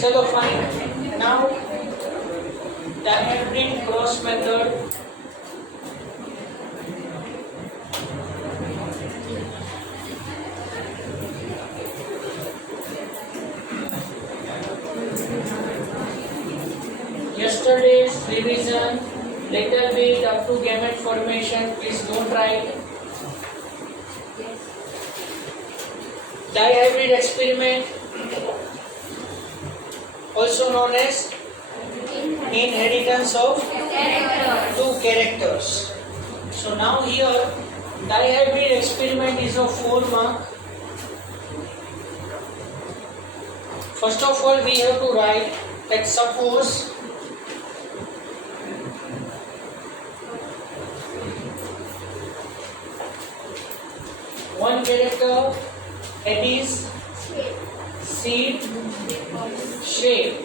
चलो fine. Now dihybrid cross method. Yesterday's revision, little bit up to gamete formation. Please don't write. Dihybrid experiment, also known as inheritance of two characters. So now here, dihybrid experiment is of 4 mark. First of all, we have to write that suppose one character, that is seed shape.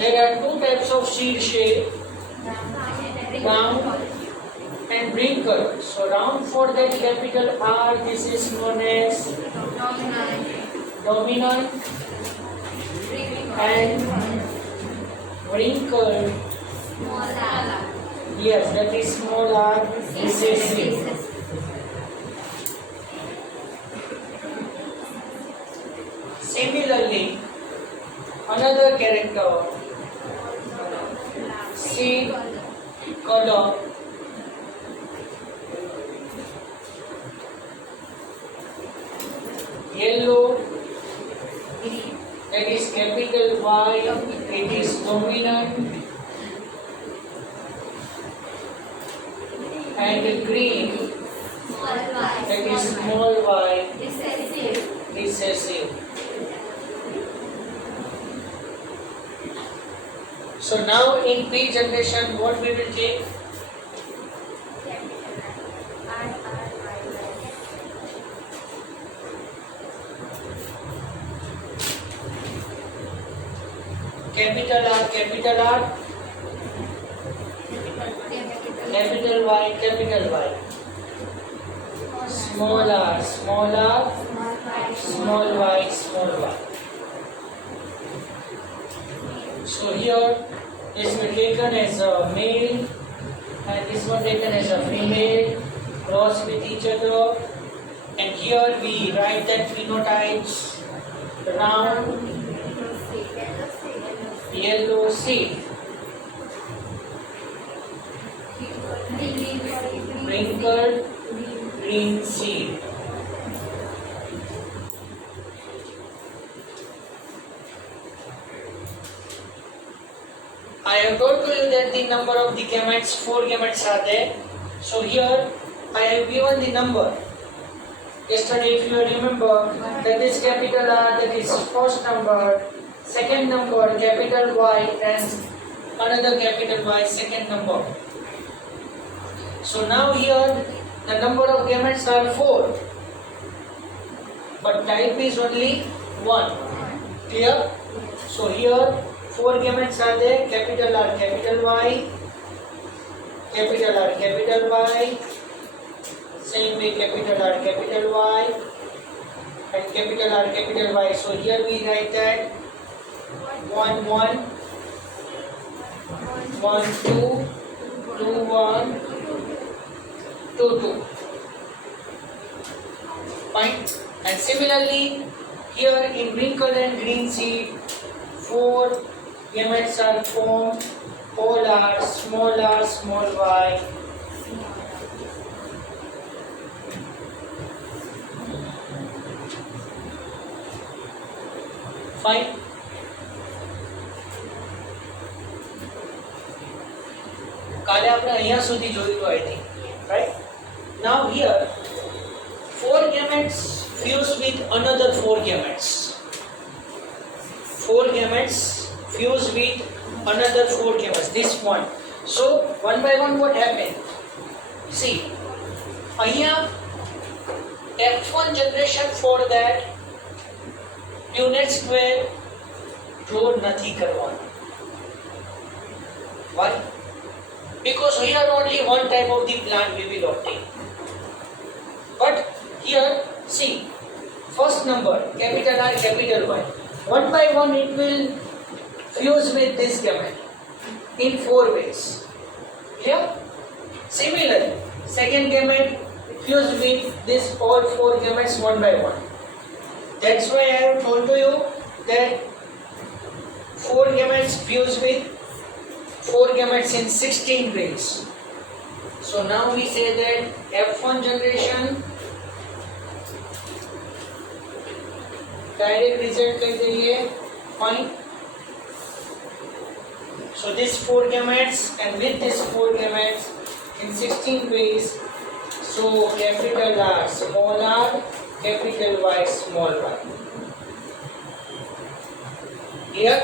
There are two types of seed shape, round and wrinkled. So round for that capital R, this is known as dominant, and wrinkled, yes, that is small r, recessive. Similarly, another character, seed color, yellow, that is capital Y, it is dominant, and green, that is small y, recessive. So now in P generation, what we will take? Capital R, capital R, capital Y, capital Y. Small r, small r, small y, small y. So here this will taken as a male and this one taken as a female, cross with each other, and here we write that phenotypes: round, yellow seed, wrinkled, green seed. I have told to you that the number of the gametes, 4 gametes are there. So here I have given the number. Yesterday, if you remember, that is capital R, that is first number, second number capital Y, and another capital Y, second number. So now here the number of gametes are 4, but type is only 1. Clear? So here 4 gametes are there, capital R, capital Y, capital R, capital Y, same way capital R, capital Y, and capital R, capital Y. So here we write that 1, 1, 1, 2, 2, 1, 2, 2. Fine. And similarly, here in wrinkled and green seed, 4 gametes are formed, all are small y. Fine. કાલે આપણે અહીંયા સુધી જોયું I think, right? Now here 4 gametes fuse with another 4 gametes. 4 gametes fuse with another 4 gametes, this one. So one by one what happened? See, અહીંયા F1 generation for that Punnett square draw નથી કરવાનો. Why? Because here only one type of the plant we will obtain. But here see, first number capital R, capital Y. One by one it will fuse with this gamete in 4 ways. Clear? Similarly, second gamete fused with this all 4 gametes one by one. That's why I have told to you that 4 gametes fuse with 4 gametes in 16 ways. So now we say that F1 generation direct result कर दीजिए fine. So this 4 gametes and with this 4 gametes in 16 ways. So capital R small r, capital Y small y. Here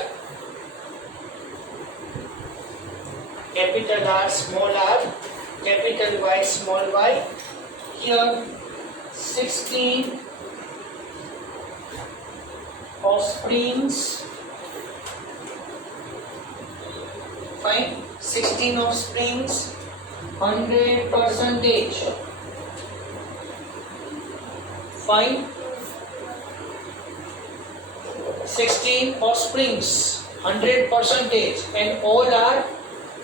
capital R small r, capital Y small y. Here 16 offsprings. Fine. 16 offsprings. 100%. Fine. 16 offsprings. 100%. And all are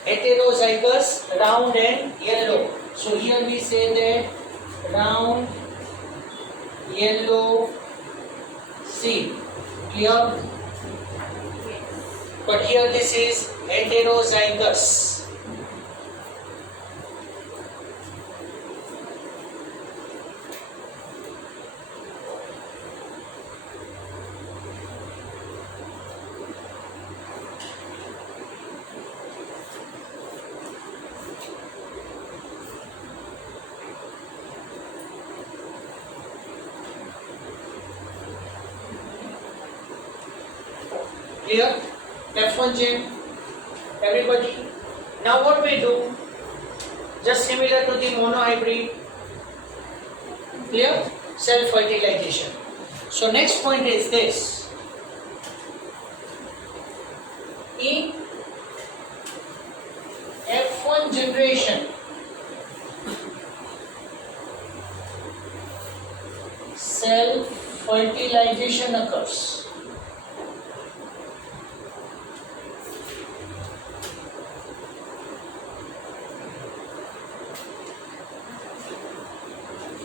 heterozygous, round and yellow. So here we say that round yellow seed. Clear? But here this is heterozygous. Clear? F1 chain. Everybody. Now what we do? Just similar to the monohybrid. Clear? Self-fertilization. So next point is this. In F1 generation, self-fertilization occurs.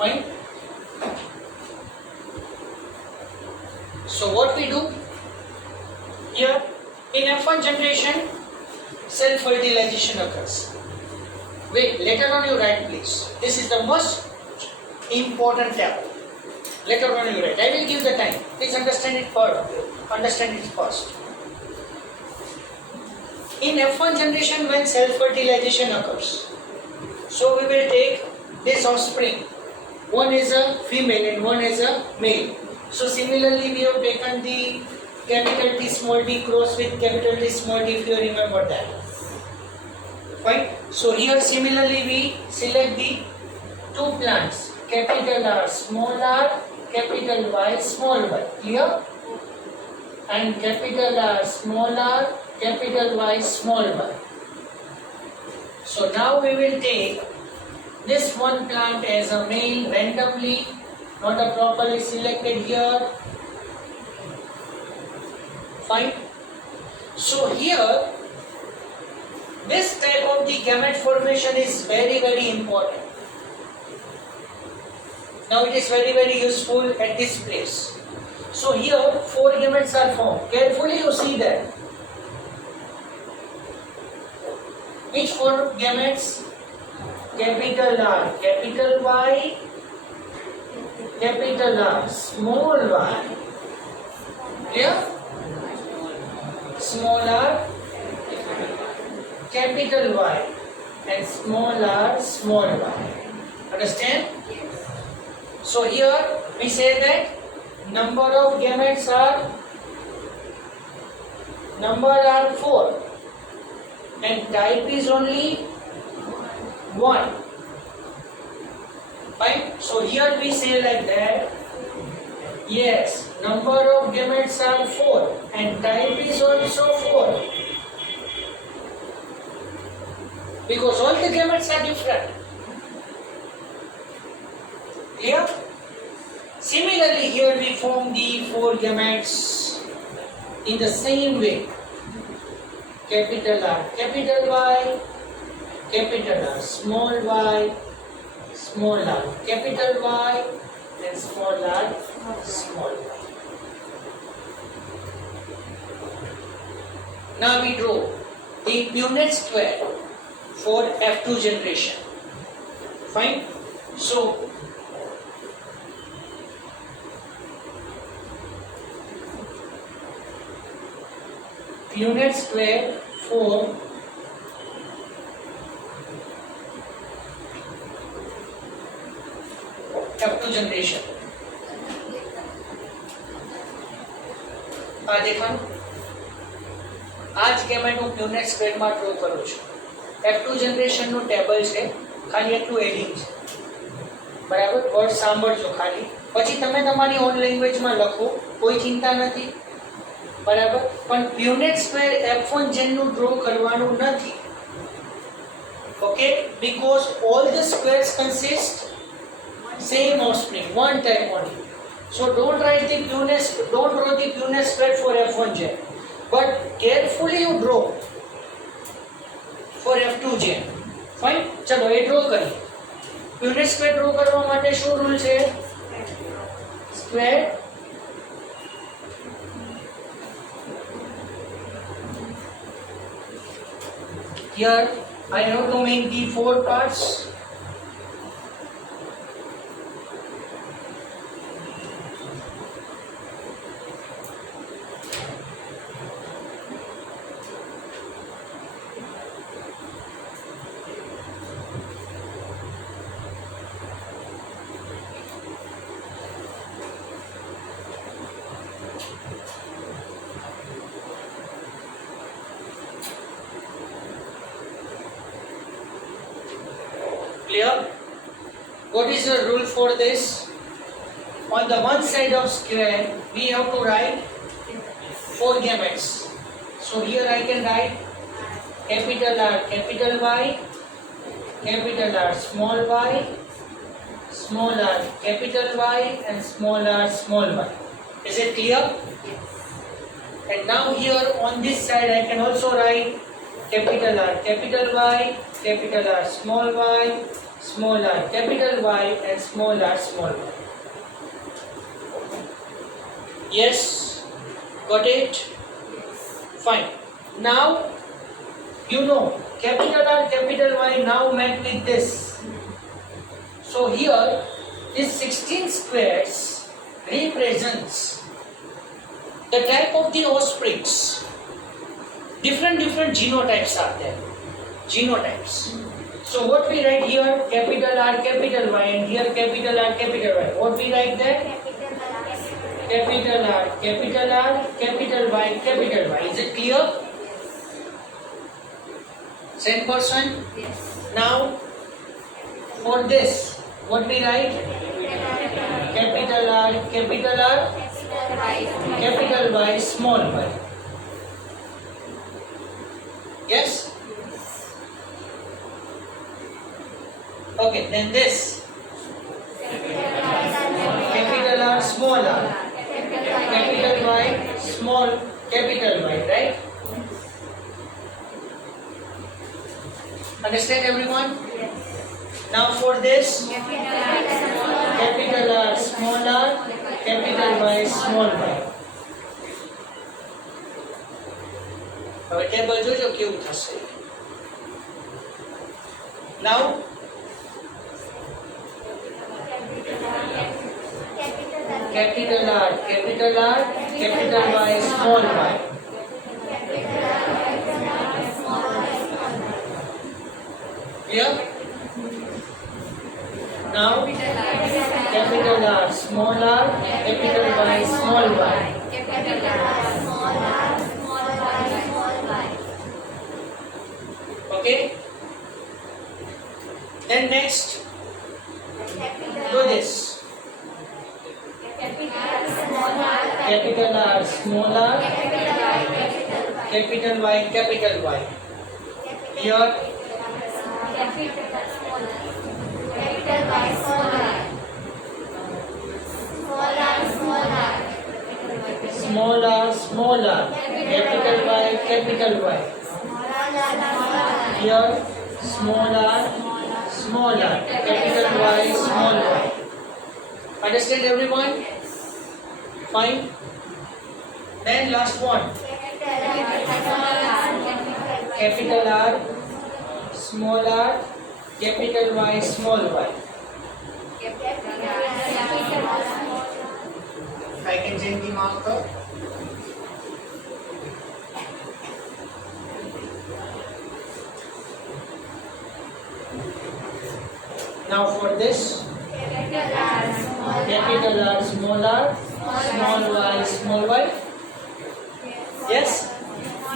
Fine. So what we do here in F1 generation, self-fertilization occurs. Wait, later on you write please. This is the most important tab. Later on you write. I will give the time. Please understand it first. Understand it first. In F1 generation, when self-fertilization occurs, so we will take this offspring. One is a female and one is a male. So similarly we have taken the capital T small t cross with capital T small t, if you remember that. Fine. So here similarly we select the 2 plants, capital R small r, capital Y small y. Clear? And capital R small r, capital Y small y. So now we will take this one plant as a male randomly, not a properly selected here. Fine. So here, this type of the gamete formation is very, very important. Now it is very, very useful at this place. So here 4 gametes are formed. Carefully you see that. Which 4 gametes? Capital R, capital Y, capital R, small y. Clear? Small r, capital Y, and small r, small y. Understand? So here we say that number of gametes are 4 and type is only 1. Fine. So here we say like that. Yes, number of gametes are 4 and type is also 4. Because all the gametes are different. Clear? Similarly here we form the 4 gametes in the same way. Capital R, capital Y, capital R, small y, small r, capital Y, and small r, small y. Now we draw the Punnett square for F2 generation. Fine. So Punnett square for F2 generation. આ દેખાનું આ જ gamete હું Punnett square માં draw કરું છું. F2 generation નું table છે, ખાલી એટલું એડિંગ છે. બરાબર, વર્ડ સાંભળજો ખાલી, પછી તમે તમારી ઓન લેંગ્વેજમાં લખો, કોઈ ચિંતા નથી. બરાબર, પણ Punnett square F1 gen નું ડ્રો કરવાનું નથી. Okay, because all the squares consist same offspring, one type only. So don't write the Punnett, don't draw the Punnett square for F1 gen, but carefully you draw for F2 gen. Fine. ચલો એ draw કરીએ. Punnett square draw કરવા માટે શું rule છે? Square here I have to make the 4 parts. Clear? What is the rule for this? On the one side of square, we have to write 4 gametes. So here I can write capital R, capital Y, capital R, small y, small r, capital Y, and small r, small y. Is it clear? And now here on this side, I can also write capital R, capital Y, capital R, small y, small r, capital Y, and small r, small y. Yes? Got it? Fine. Now, you know, capital R, capital Y now met with this. So here, this 16 squares represents the type of the offsprings. Different genotypes are there. Genotypes. So what we write here, capital R, capital Y, and here capital R, capital Y. What we write there? Capital R, capital R, capital Y, capital Y. Is it clear? Same person? Yes. Now, for this, what we write? Capital R, capital R, capital Y, small y. Yes? Okay, then this. Capital R, small r. Capital Y, small capital Y, right? Understand everyone? Now for this, capital R, small r, capital Y, small y. હવે table જોજો કેવું થશે. Now capital R, capital R, capital Y, small y. Clear? Now capital R, small r, capital Y, small y. Okay? Then next, do this. Capital R, small r, capital Y, capital Y. Here, small r, small r. Capital Y, capital Y. Here, small r, small r. Capital Y, small y. Understand everyone? Fine. Then last one. Capital R, small r, capital Y, small y. I can change the marker. Now for this, capital R, small y, small y. Yes?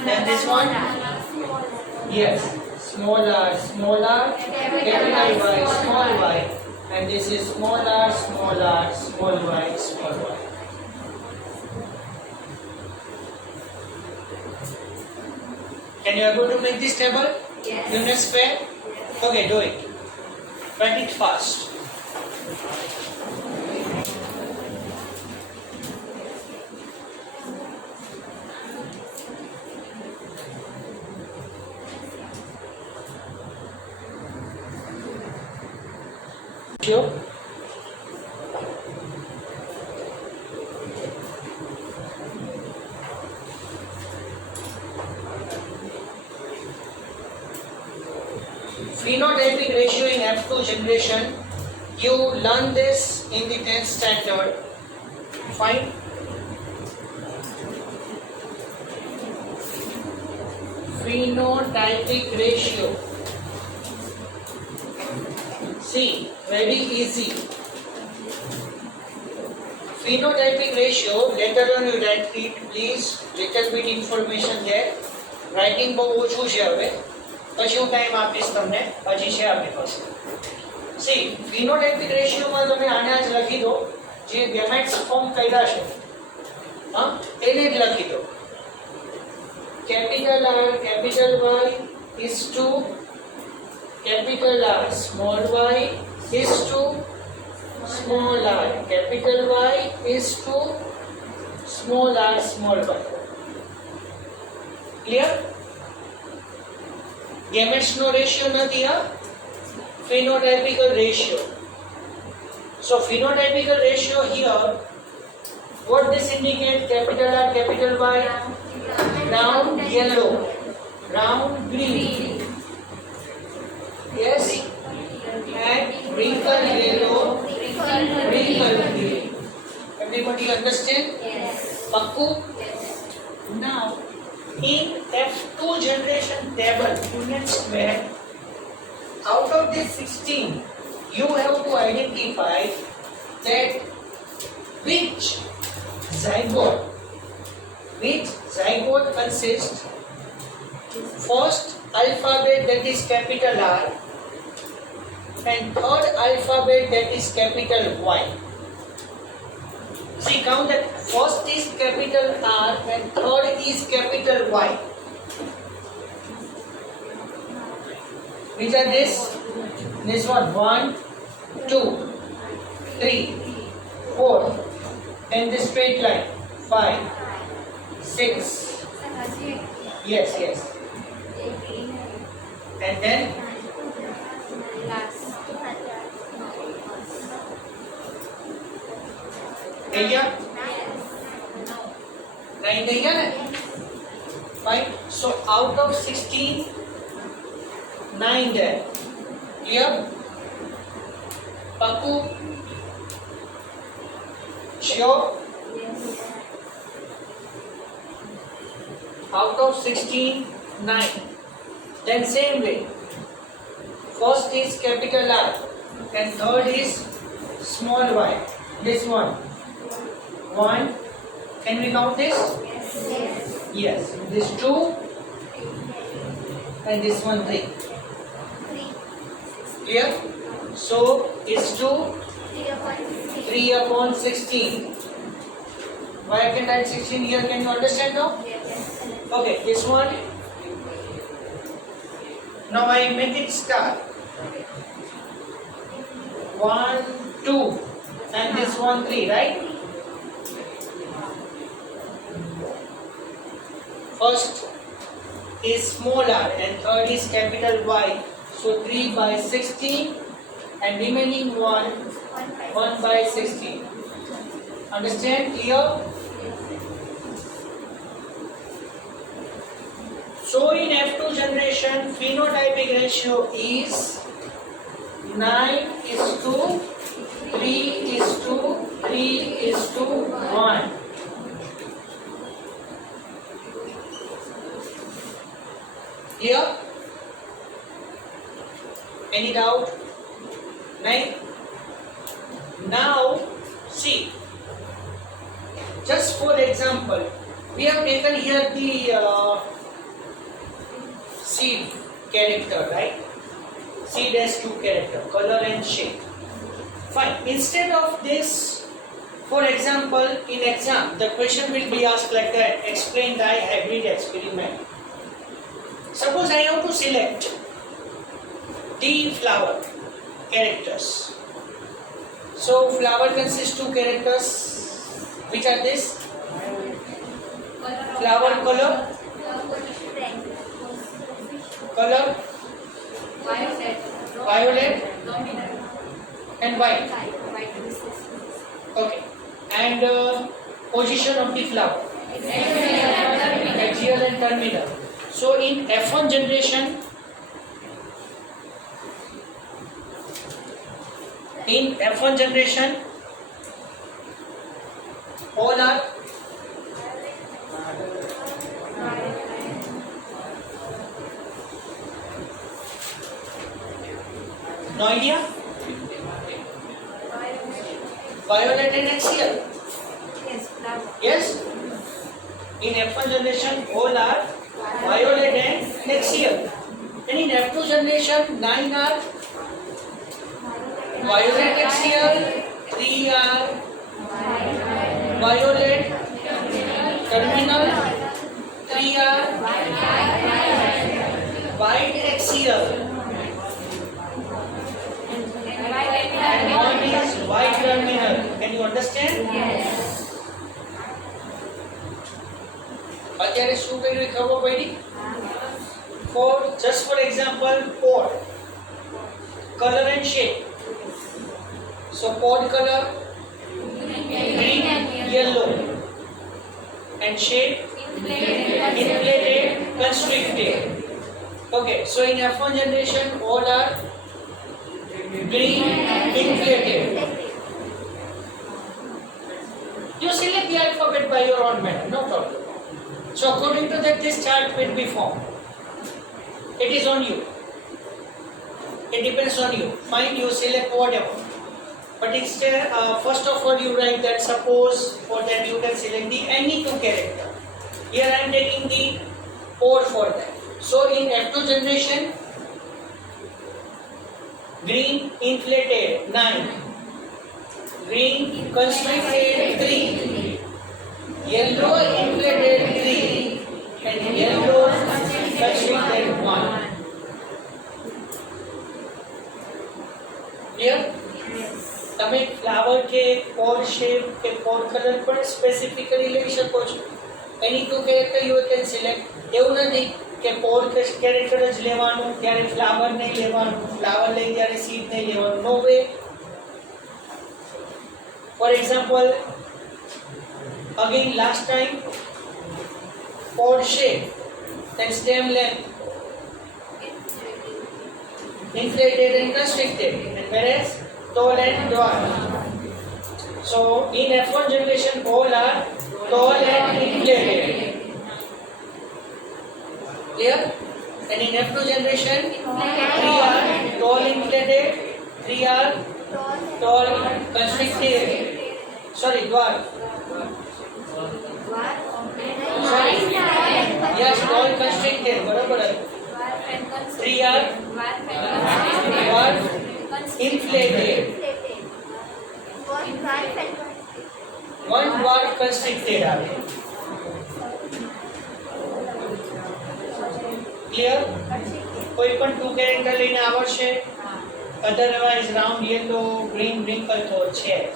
Then this one? Yes. Small r, capital Y, small y. And this is small r, small y, small y. Can you able to make this table? Yes. Unit square? Okay, do it. Write it fast. Sure. Phenotypic ratio in F2 generation. You learn this in the 10th standard. Fine. Phenotypic ratio. See, very easy. Phenotypic ratio, later on you write it, please. Little bit information there. Writing બહુ ઓછું છે હવે. પછી હું time આપીશ તમને. પછી છે આપણી પાસે. See, phenotypic ratio માં તમે આને જ લખી દો. જે ગેમેટ્સ ફોર્મ કર્યા છે. હા, એને જ લખી દો. Capital R, capital Y is to capital R, small y is to small r. Capital Y is to small r, small y. Clear? Gametes no ratio નથી આ phenotypical ratio. So phenotypical ratio here, what this indicate? Capital R, capital Y, brown, yellow, brown, green. Yes, and wrinkle yellow, wrinkle green. Everybody understand? Yes. Pakku? Yes. Now, in F2 generation table, unit square, out of this 16, you have to identify that which zygote consists first alphabet, that is capital R, and third alphabet, that is capital Y. See, count that first is capital R and third is capital Y. Which are this? This one. 1, 2, 3, 4. And this straight line. 5, 6. Yes. And then Aya? 9 Aya? Fine. So out of 16, 9 there. Clear? Pakku? Sure? Out of 16, 9. Then same way. First is capital R and third is small y. This one. 1. Can we count this? Yes. This 2 and this one 3. Clear? So it's 2, 3 upon 16. Why I can write 16 here? Can you understand now? Okay, this one. Now I make it star. 1, 2, and this one 3, right? First is small r and third is capital Y. So 3 by 16 and remaining one 1 by 16. Understand? Clear? So in F2 generation, phenotypic ratio is 9:3:3:1. Clear? Any doubt? Right? Now see, just for example, we have taken here the seed character, right? Seed has two character, color and shape. Fine. Instead of this, for example, in exam, the question will be asked like that: explain dihybrid experiment. Suppose I have to select the flower characters. So flower consists two characters. Which are this? Flower color, violet, and white. Okay. And position of the flower, axial and terminal. So in F1 generation, all are no idea? Violet and axial. Yes. In F1 generation, all are violet and axial. And in F2 generation, 9 are violet axial, 3 are violet terminal, 3 are white axial, and 1 is white terminal. Can you understand? Yes. અત્યારે શું કર્યું એ ખબર પડી? For just for example, pod, color and shape. So pod color green, yellow, and shape inflated, constricted. Okay, so in F1 generation, all are green, inflated. You select the alphabet by your own manner, no problem. So according to that, this chart will be formed. It is on you. It depends on you. Fine, you select whatever. But instead, first of all, you write that suppose for that you can select the any two character. Here I am taking the or for that. So in F2 generation, green inflated 9, green constricted 3, yellow inflated 3, and yellow constricted 1. Clear? તમે flower કે pod shape કે pod colour પણ specifically લઈ શકો છો. Any two character you can select. એવું નથી કે પોડ કેરેક્ટર જ લેવાનું ત્યારે ફ્લાવર નહીં લેવાનું, ફ્લાવર લઈ ત્યારે સીડ નહીં લેવાનું. No way. For example, again last time, pod shape and stem length inflated and constricted, and whereas tall and dwarf. So in F1 generation, all are tall and inflated. Clear? And in F2 generation, 3 are tall inflated, 3 are tall constricted. Sorry, dwarf. Sorry. Yes, tall constricted. बराबर है. 3 are dwarf inflated. 1 dwarf constricted આવે. Clear? કોઈ પણ two character લઈને આવશે. Otherwise round yellow green Rinkal તો છે જ.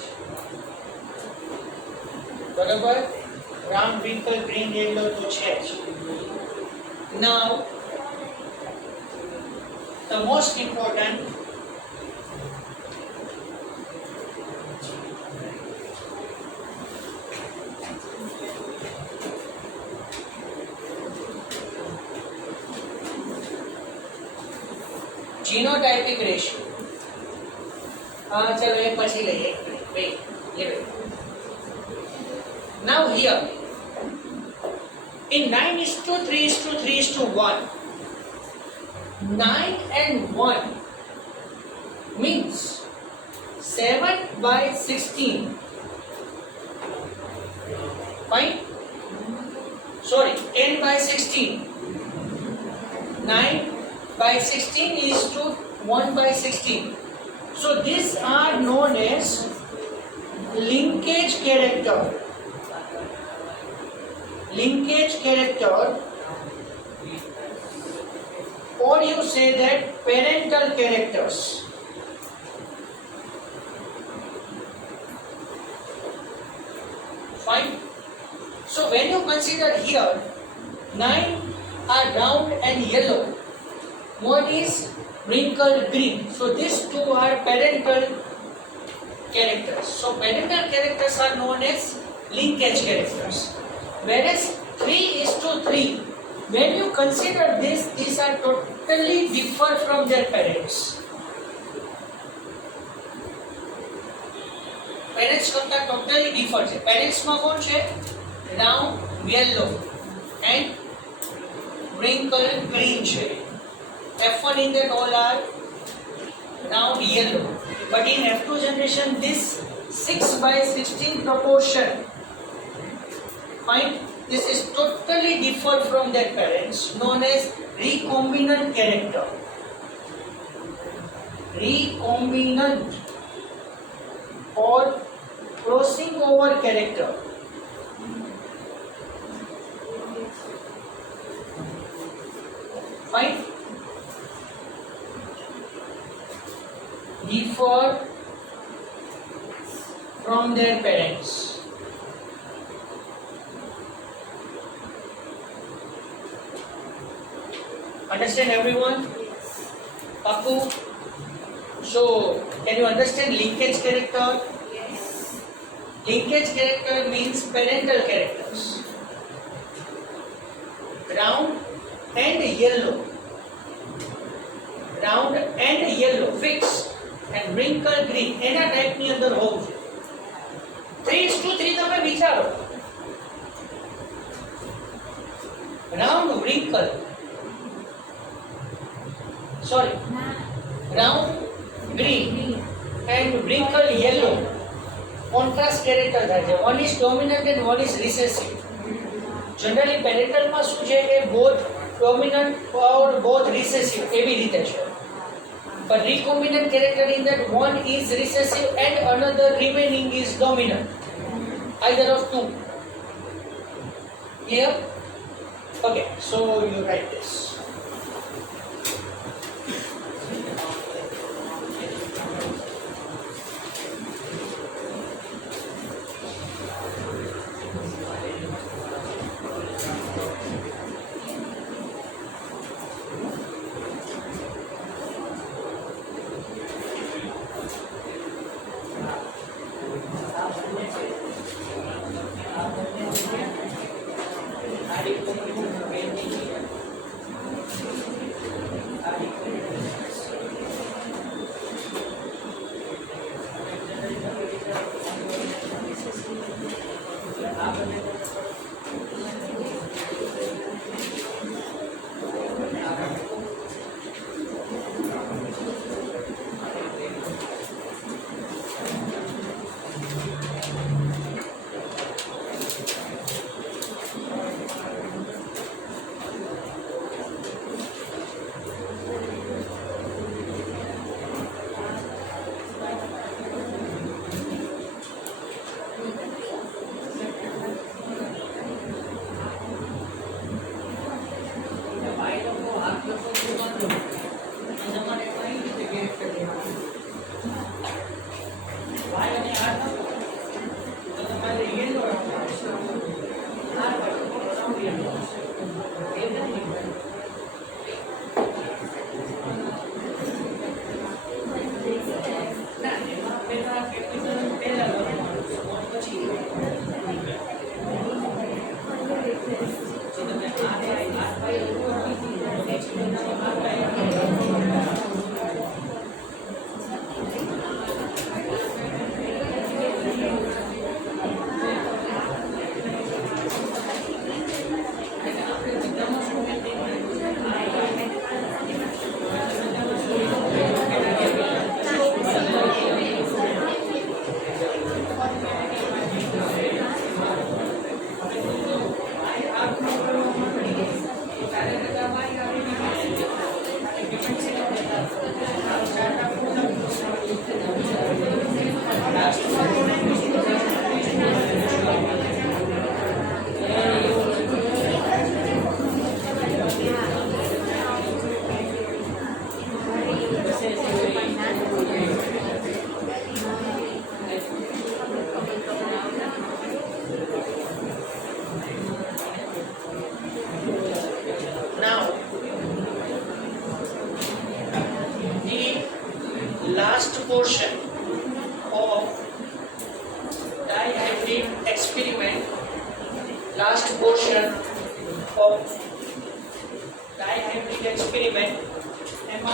બરાબર? રાઉન્ડ wrinkle green yellow તો છે જ. Now the most important genotypic ratio. चलो एक પછી લઈએ wait ये now here in 9:3:3:1 9 and 1 means 7/16 fine sorry 10/16 9/16 is to 1/16 so these are known as linkage character or you say that parental characters. Fine. So when you consider here 9 are round and yellow, one is wrinkled green, so these two are parental characters. So parental characters are known as linkage characters. Whereas 3:3, when you consider this, these are totally differ from their parents. Parents करता totally differ છે. Parents માં કોણ છે? Round yellow and wrinkled green છે. F1 in that all are round yellow. But in F2 generation, this 6/16 proportion. Fine. This is totally different from their parents, known as recombinant character. Recombinant or crossing over character. Fine. Differ from their parents. Understand everyone? Paku? So, can you understand linkage character? Yes. Linkage character means parental characters. Round and yellow. Round and yellow, fixed. And wrinkled green. એના ટાઈપની અંદર હોવું જોઈએ. 3:3 તમે વિચારો. Round wrinkle. Sorry, round green and wrinkle yellow. Contrast character થાય છે. One is dominant and one is recessive. Generally parental માં શું છે કે both dominant or both recessive એવી રીતે છે. But recombinant character in that one is recessive and another remaining is dominant. Either of two. Clear? Okay, so you write this. portion of dihybrid experiment, last portion of dihybrid experiment એમાં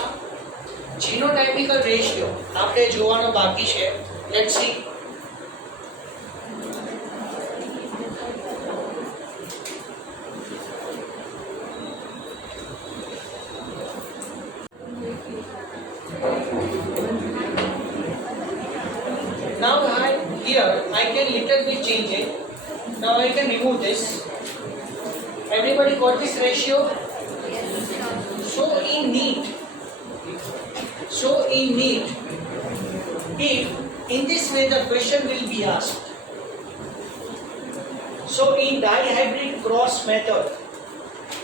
જીનોટાઇપિકલ ratio આપણે જોવાનો બાકી છે. Let's see. Now here I can little bit change it. Now I can remove this. Everybody got this ratio? So in need, if in this way the question will be asked. So in dihybrid cross method,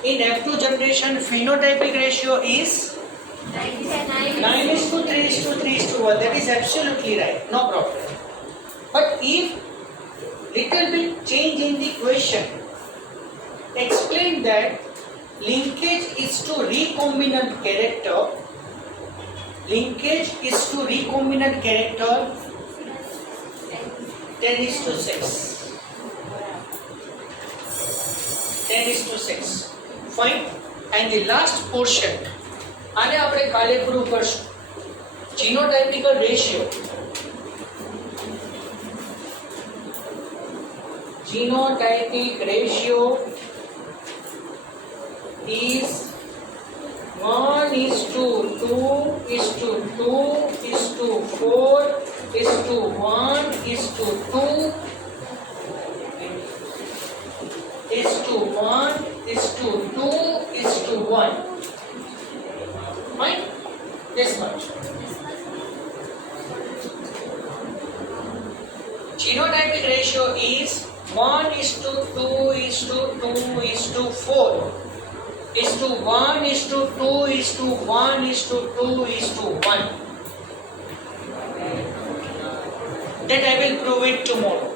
in F2 generation phenotypic ratio is 9:3:3:1. That is absolutely right, no problem. But if little bit change in the question, explain that linkage is to recombinant character. Linkage is to recombinant character 10:6. 10:6. Fine. And the last portion, આને આપણે કાલે prove કરશું. જીનોટાઇપિકલ ratio. Genotypic ratio is 1:2:4:1:2:1:2:1. Fine? This much. Genotypic ratio is 1:2:2:1:2:1:2:1. That I will prove it tomorrow.